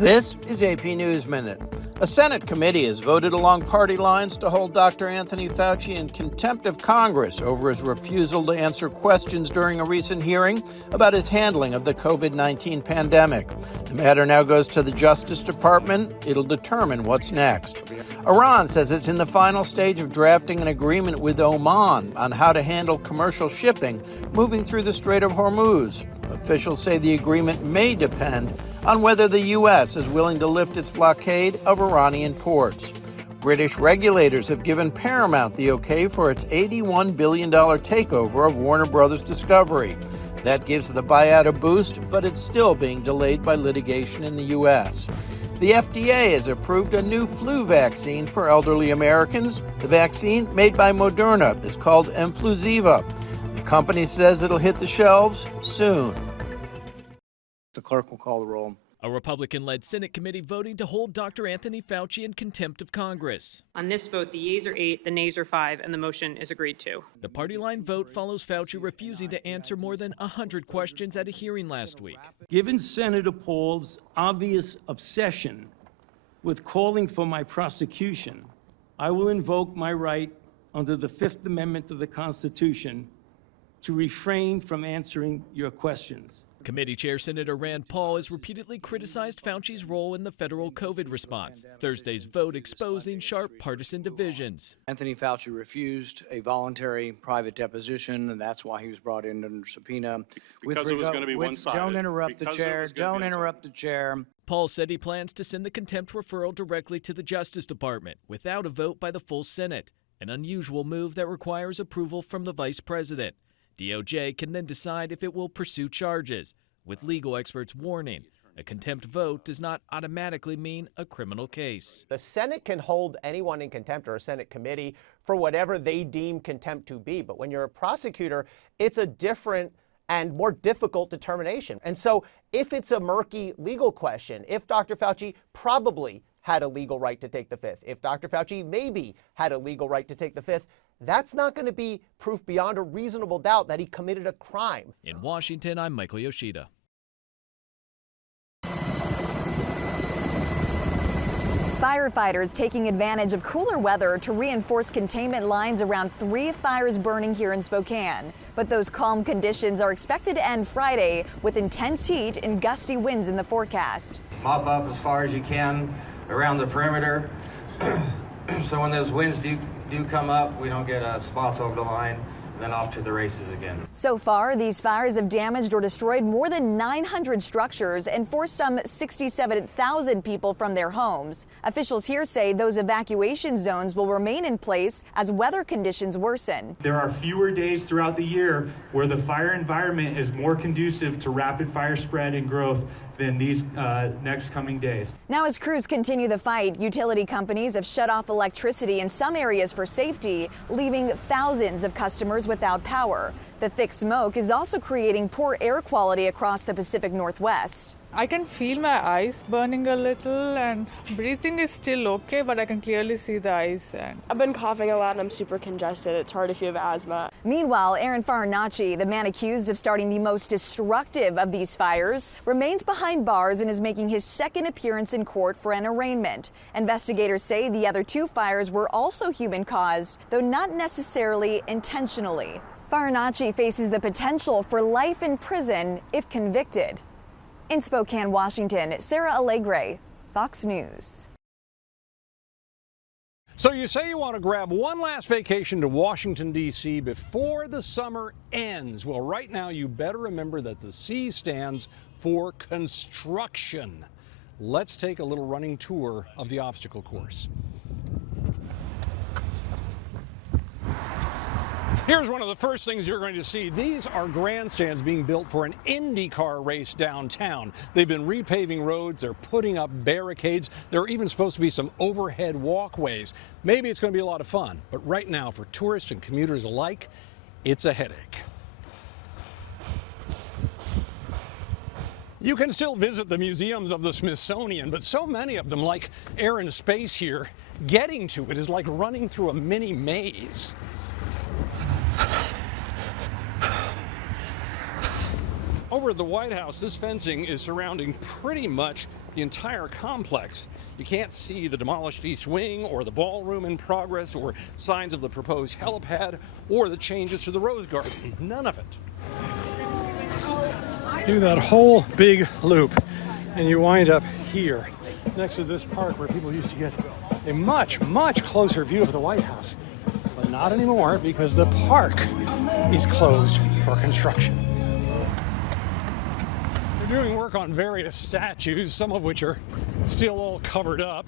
This is AP News Minute. A Senate committee has voted along party lines to hold Dr. Anthony Fauci in contempt of Congress over his refusal to answer questions during a recent hearing about his handling of the COVID-19 pandemic. The matter now goes to the Justice Department. It'll determine what's next. Iran says it's in the final stage of drafting an agreement with Oman on how to handle commercial shipping moving through the Strait of Hormuz. Officials say the agreement may depend on whether the U.S. is willing to lift its blockade of Iranian ports. British regulators have given Paramount the okay for its $81 billion takeover of Warner Bros. Discovery. That gives the buyout a boost, but it's still being delayed by litigation in the U.S. The FDA has approved a new flu vaccine for elderly Americans. The vaccine, made by Moderna, is called Enfluziva. The company says it'll hit the shelves soon. The clerk will call the roll. A Republican-led Senate committee voting to hold Dr. Anthony Fauci in contempt of Congress. On this vote, the yeas are 8, the nays are 5, and the motion is agreed to. The party line vote follows Fauci refusing to answer more than 100 questions at a hearing last week. Given Senator Paul's obvious obsession with calling for my prosecution, I will invoke my right under the Fifth Amendment of the Constitution to refrain from answering your questions. Committee Chair Senator Rand Paul has repeatedly criticized Fauci's role in the federal COVID response. Thursday's vote exposing sharp partisan divisions. Anthony Fauci refused a voluntary private deposition, and that's why he was brought in under subpoena. Because it was going to be one-sided. Don't interrupt the chair. Don't interrupt the chair. Paul said he plans to send the contempt referral directly to the Justice Department without a vote by the full Senate, an unusual move that requires approval from the vice president. DOJ can then decide if it will pursue charges, with legal experts warning a contempt vote does not automatically mean a criminal case. The Senate can hold anyone in contempt, or a Senate committee, for whatever they deem contempt to be. But when you're a prosecutor, it's a different and more difficult determination. And so if it's a murky legal question, if Dr. Fauci probably had a legal right to take the Fifth, if Dr. Fauci maybe had a legal right to take the Fifth, that's not going to be proof beyond a reasonable doubt that he committed a crime. In Washington, I'm Michael Yoshida. Firefighters taking advantage of cooler weather to reinforce containment lines around 3 fires burning here in Spokane. But those calm conditions are expected to end Friday with intense heat and gusty winds in the forecast. Mop up as far as you can around the perimeter. So when those winds do come up, we don't get spots over the line, and then off to the races again. So far, these fires have damaged or destroyed more than 900 structures and forced some 67,000 people from their homes. Officials here say those evacuation zones will remain in place as weather conditions worsen. There are fewer days throughout the year where the fire environment is more conducive to rapid fire spread and growth than these next coming days. Now, as crews continue the fight, utility companies have shut off electricity in some areas for safety, leaving thousands of customers without power. The thick smoke is also creating poor air quality across the Pacific Northwest. I can feel my eyes burning a little, and breathing is still okay, but I can clearly see the eyes. And I've been coughing a lot and I'm super congested. It's hard if you have asthma. Meanwhile, Aaron Farinacci, the man accused of starting the most destructive of these fires, remains behind bars and is making his second appearance in court for an arraignment. Investigators say the other 2 fires were also human-caused, though not necessarily intentionally. Farinacci faces the potential for life in prison if convicted. In Spokane, Washington, Sarah Allegre, Fox News. So you say you want to grab one last vacation to Washington, D.C. before the summer ends. Well, right now you better remember that the C stands for construction. Let's take a little running tour of the obstacle course. Here's one of the first things you're going to see. These are grandstands being built for an IndyCar race downtown. They've been repaving roads, they're putting up barricades, there are even supposed to be some overhead walkways. Maybe it's going to be a lot of fun, but right now for tourists and commuters alike, it's a headache. You can still visit the museums of the Smithsonian, but so many of them, like Air and Space here, getting to it is like running through a mini maze. Over at the White House, this fencing is surrounding pretty much the entire complex. You can't see the demolished East Wing or the ballroom in progress or signs of the proposed helipad or the changes to the Rose Garden. None of it. Do that whole big loop, and you wind up here, next to this park where people used to get a much, much closer view of the White House. But not anymore because the park is closed for construction. They're doing work on various statues, some of which are still all covered up,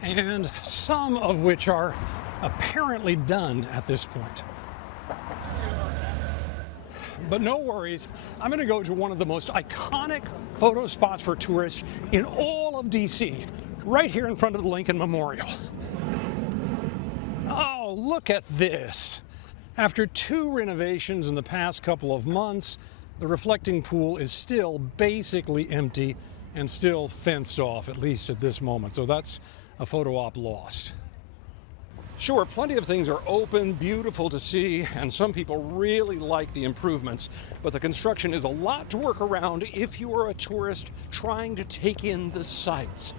and some of which are apparently done at this point. But no worries, I'm going to go to one of the most iconic photo spots for tourists in all of DC, right here in front of the Lincoln Memorial. Oh, look at this. After 2 renovations in the past couple of months, the reflecting pool is still basically empty and still fenced off, at least at this moment. So that's a photo op lost. Sure, plenty of things are open, beautiful to see, and some people really like the improvements, but the construction is a lot to work around if you are a tourist trying to take in the sights.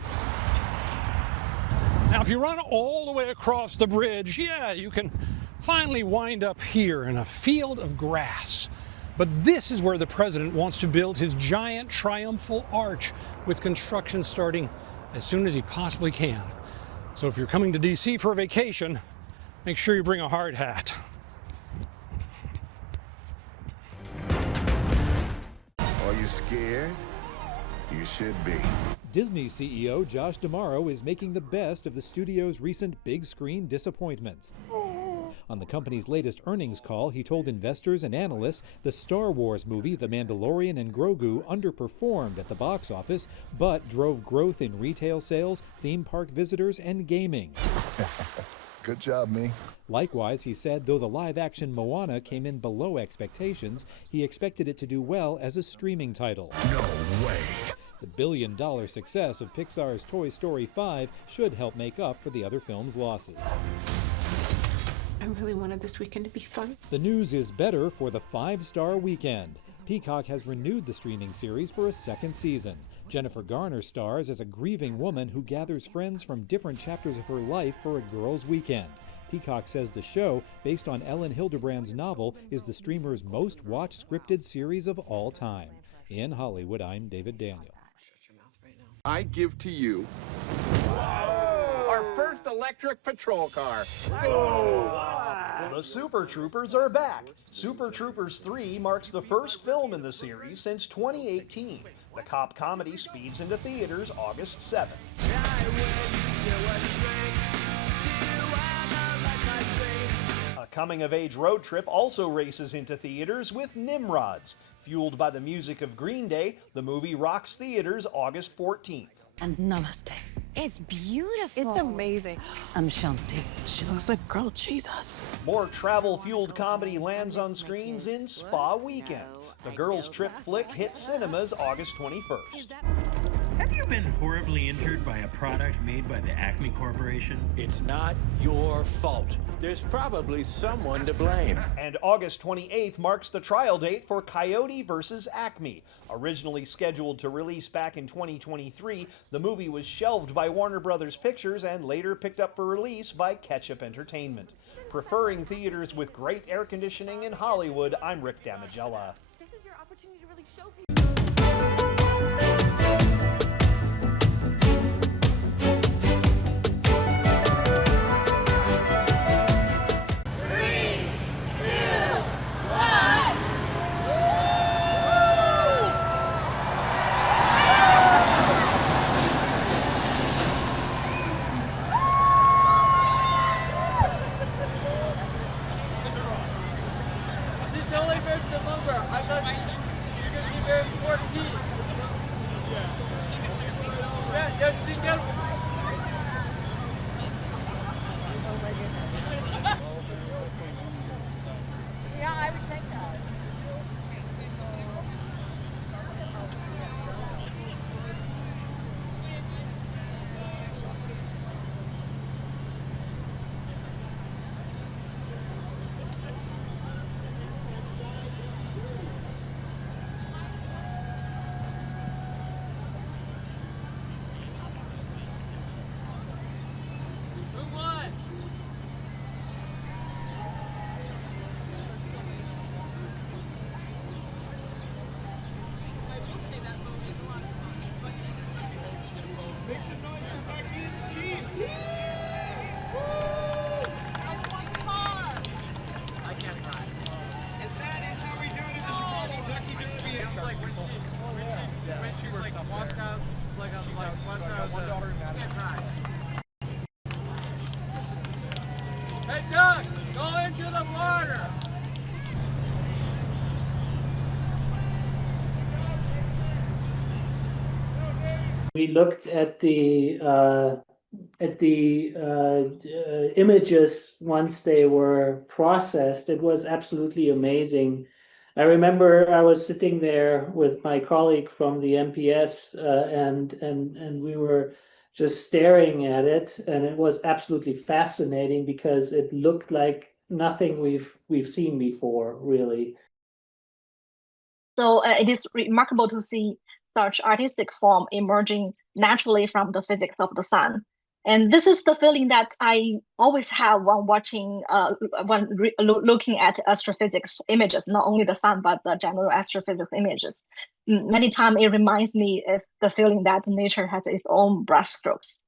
Now, if you run all the way across the bridge, yeah, you can finally wind up here in a field of grass. But this is where the president wants to build his giant triumphal arch, with construction starting as soon as he possibly can. So if you're coming to DC for a vacation, make sure you bring a hard hat. Are you scared? You should be. Disney CEO Josh D'Amaro is making the best of the studio's recent big screen disappointments. On the company's latest earnings call, he told investors and analysts the Star Wars movie The Mandalorian and Grogu underperformed at the box office, but drove growth in retail sales, theme park visitors, and gaming. Good job, me. Likewise, he said though the live-action Moana came in below expectations, he expected it to do well as a streaming title. No way. The billion-dollar success of Pixar's Toy Story 5 should help make up for the other film's losses. I really wanted this weekend to be fun. The news is better for the 5-star weekend. Peacock has renewed the streaming series for a second season. Jennifer Garner stars as a grieving woman who gathers friends from different chapters of her life for a girls' weekend. Peacock says the show, based on Ellen Hildebrand's novel, is the streamer's most watched scripted series of all time. In Hollywood, I'm David Daniel. I give to you our first electric patrol car. The Super Troopers are back. Super Troopers 3 marks the first film in the series since 2018. The cop comedy speeds into theaters August 7th. A coming-of-age road trip also races into theaters with Nimrods. Fueled by the music of Green Day, the movie rocks theaters August 14th. And namaste. It's beautiful. It's amazing. I'm Shanti. She looks like girl Jesus. More travel-fueled comedy lands on screens in Spa Weekend. The Girls Trip flick hits cinemas August 21st. Have you been horribly injured by a product made by the Acme Corporation? It's not your fault. There's probably someone to blame. And August 28th marks the trial date for Coyote vs. Acme. Originally scheduled to release back in 2023, the movie was shelved by Warner Brothers Pictures and later picked up for release by Ketchup Entertainment. Preferring theaters with great air conditioning in Hollywood, I'm Rick Damigella. This is your opportunity to really show people. Hey, Duck, go into the water. We looked at the images once they were processed. It was absolutely amazing. I remember I was sitting there with my colleague from the MPS, and we were just staring at it, and it was absolutely fascinating because it looked like nothing we've seen before, really. So it is remarkable to see such artistic form emerging naturally from the physics of the sun. And this is the feeling that I always have when watching, looking at astrophysics images, not only the sun, but the general astrophysics images. Many times it reminds me of the feeling that nature has its own brushstrokes.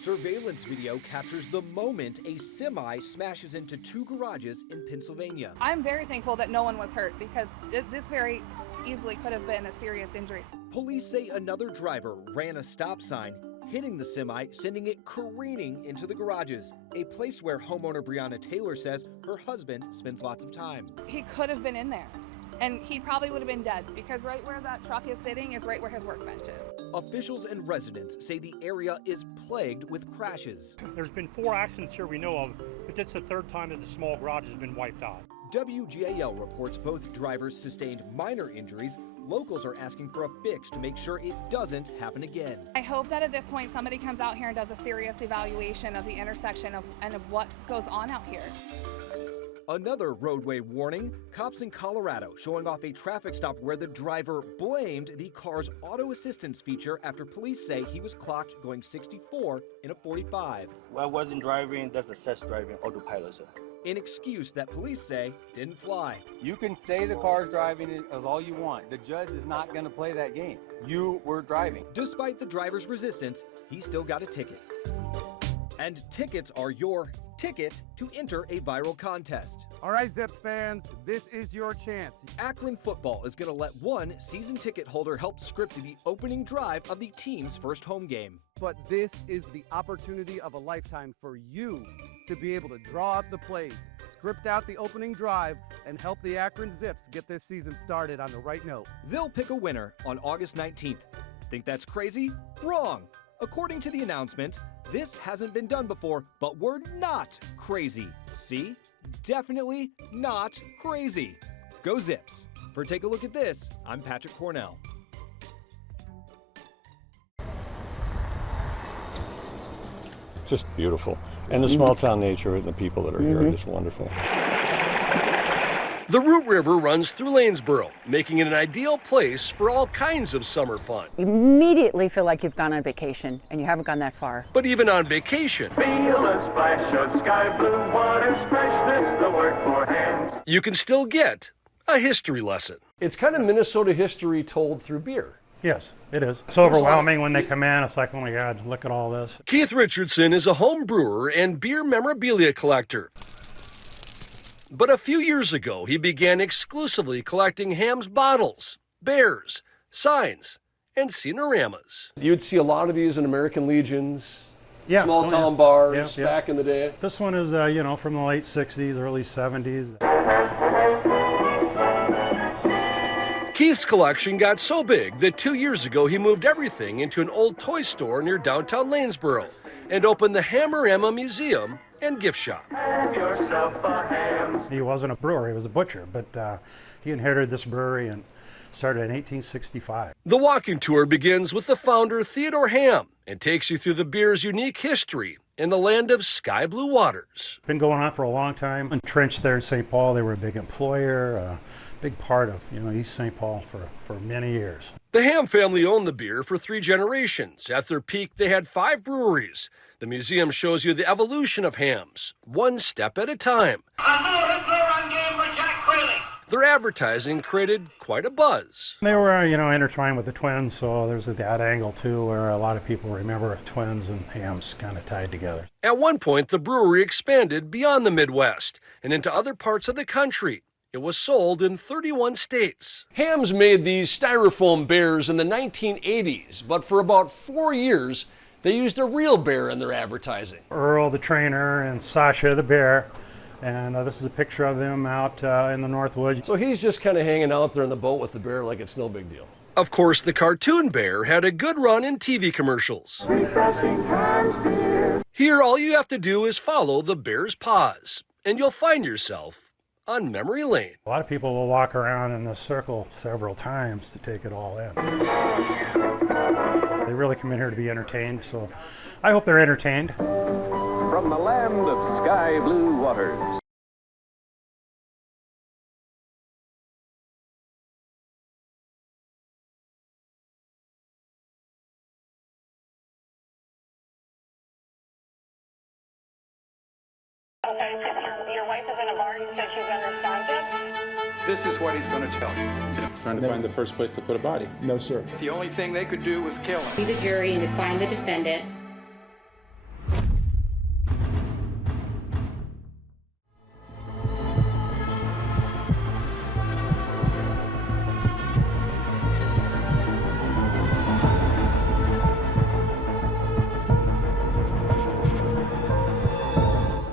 Surveillance video captures the moment a semi smashes into two garages in Pennsylvania. I'm very thankful that no one was hurt because this very easily could have been a serious injury. Police say another driver ran a stop sign, hitting the semi, sending it careening into the garages, a place where homeowner Breonna Taylor says her husband spends lots of time. He could have been in there, and he probably would have been dead because right where that truck is sitting is right where his workbench is. Officials and residents say the area is plagued with crashes. There's been 4 accidents here we know of, but it's the 3rd time that the small garage has been wiped out. WGAL reports both drivers sustained minor injuries. Locals are asking for a fix to make sure it doesn't happen again. I hope that at this point somebody comes out here and does a serious evaluation of the intersection of what goes on out here. Another roadway warning, cops in Colorado showing off a traffic stop where the driver blamed the car's auto assistance feature after police say he was clocked going 64 in a 45. I wasn't driving, that's assessed driving autopilot, sir. An excuse that police say didn't fly. You can say the car's driving as all you want. The judge is not going to play that game. You were driving. Despite the driver's resistance, he still got a ticket. And tickets are your ticket to enter a viral contest. All right, Zips fans, this is your chance. Akron football is going to let one season ticket holder help script the opening drive of the team's first home game. But this is the opportunity of a lifetime for you to be able to draw up the plays, script out the opening drive, and help the Akron Zips get this season started on the right note. They'll pick a winner on August 19th. Think that's crazy? Wrong. According to the announcement, this hasn't been done before, but we're not crazy. See? Definitely not crazy. Go Zips. For Take a Look at This, I'm Patrick Cornell. Just beautiful. And the small town nature and the people that are here are just wonderful. The Root River runs through Lanesboro, making it an ideal place for all kinds of summer fun. You immediately feel like you've gone on vacation, and you haven't gone that far. But even on vacation, Feel a splash of sky blue water, freshness, the word for hands. you can still get a history lesson. It's kind of Minnesota history told through beer. Yes, it is. It's overwhelming when they come in. It's like, oh my God, look at all this. Keith Richardson is a home brewer and beer memorabilia collector. But a few years ago, he began exclusively collecting Hamm's bottles, bears, signs, and scenoramas. You'd see a lot of these in American Legions, small town bars back in the day. This one is, from the late 60s, early 70s. Keith's collection got so big that 2 years ago he moved everything into an old toy store near downtown Lanesboro and opened the Hammer-Emma Museum and Gift Shop. Have yourself a ham. He wasn't a brewer, he was a butcher, but he inherited this brewery and started in 1865. The walking tour begins with the founder Theodore Hamm and takes you through the beer's unique history in the land of sky blue waters. Been going on for a long time. Entrenched there in St. Paul, they were a big employer, a big part of East St. Paul for many years. The Hamm family owned the beer for 3 generations. At their peak, they had 5 breweries. The museum shows you the evolution of Hamm's, one step at a time. Their advertising created quite a buzz. They were, intertwined with the Twins, so there's that angle too, where a lot of people remember Twins and Hamm's kind of tied together. At one point, the brewery expanded beyond the Midwest and into other parts of the country. It was sold in 31 states. Hamm's made these styrofoam bears in the 1980s, but for about 4 years, they used a real bear in their advertising. Earl the trainer and Sasha the bear, and this is a picture of them out in the Northwoods. So he's just kind of hanging out there in the boat with the bear like it's no big deal. Of course, the cartoon bear had a good run in TV commercials. Here, all you have to do is follow the bear's paws, and you'll find yourself on memory lane. A lot of people will walk around in this circle several times to take it all in. They really come in here to be entertained, so I hope they're entertained. From the land of sky blue waters. Your wife is in a bar, you said she's unresponsive? This is what he's going to tell you. Trying to find the first place to put a body. No, sir. The only thing they could do was kill him. Be the jury and to find the defendant